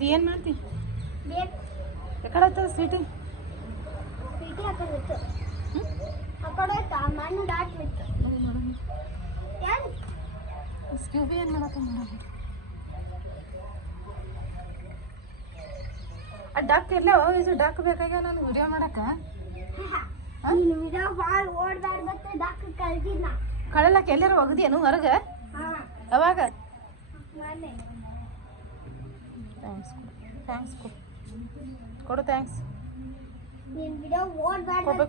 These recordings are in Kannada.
ಅದು ಏನು ಮಾಡ್ತಿ ಯಾಕಡೆ ಆಯ್ತದ ಸ್ವೀಟಿ ಸ್ಕ್ಯೂಬಿ ಏನು ಮಾಡತ್ತ ಆ ಡಕ್ ಎಲ್ಲ ಇದು ಡಕ್ ಬೇಕಾಗ್ಯಾವ ನಾನು ವಿಡಿಯೋ ಮಾಡಕ್ಕೆ ಕಳಲಕ್ಕ ಎಲ್ಲಾರು ಒಗದೇನು ಹೊರಗೆ ಯಾವಾಗ ಥ್ಯಾಂಕ್ಸ್ ಥ್ಯಾಂಕ್ಸ್ ಕೊಡು ಥ್ಯಾಂಕ್ಸ್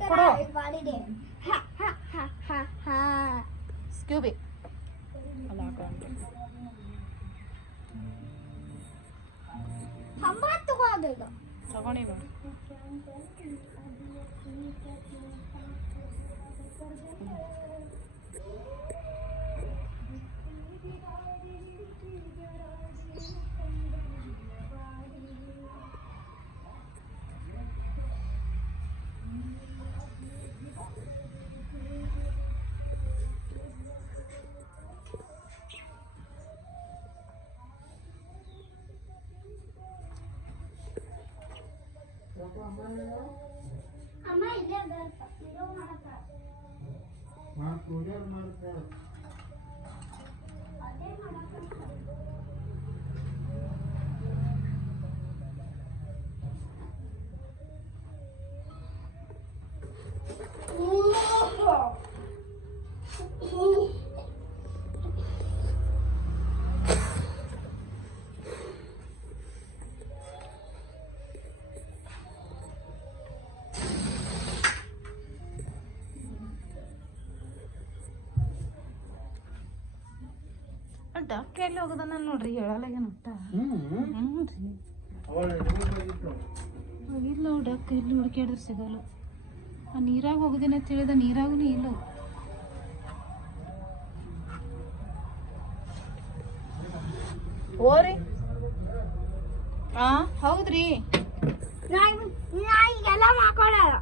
ಕೊಡು ಸ್ಕ್ಯೂಬಿ ತಗೊಂಡಿ ಅಮ್ಮ ಇಲ್ಲೇ ಬರಪ್ಪ ವಿಡಿಯೋ ಮಾಡಕ ಮಾಡ್ತಾರೆ ಅದೇ ಮಾಡಕ ಡಕ್ ಎಲ್ಲಿ ಹೋಗದ ನೋಡ್ರಿ ಹೇಳಲಾಗೇನ ಒಟ್ಟ ಇಲ್ಲ ಡಕ್ ಎಲ್ಲಿ ಹುಡುಕ್ಯಾಡ್ರೆ ಸಿಗಲ್ಲ ಆ ನೀರಾಗ ಹೋಗುದಿನ ಅಂತ ಹೇಳಿದ ನೀರಾಗೂ ಇಲ್ಲ ಓರಿ ಹೌದ್ರಿ ನಾ ಈಗೆಲ್ಲ ಮಾಡ್ಕೊಳ್ಳಲ್ಲ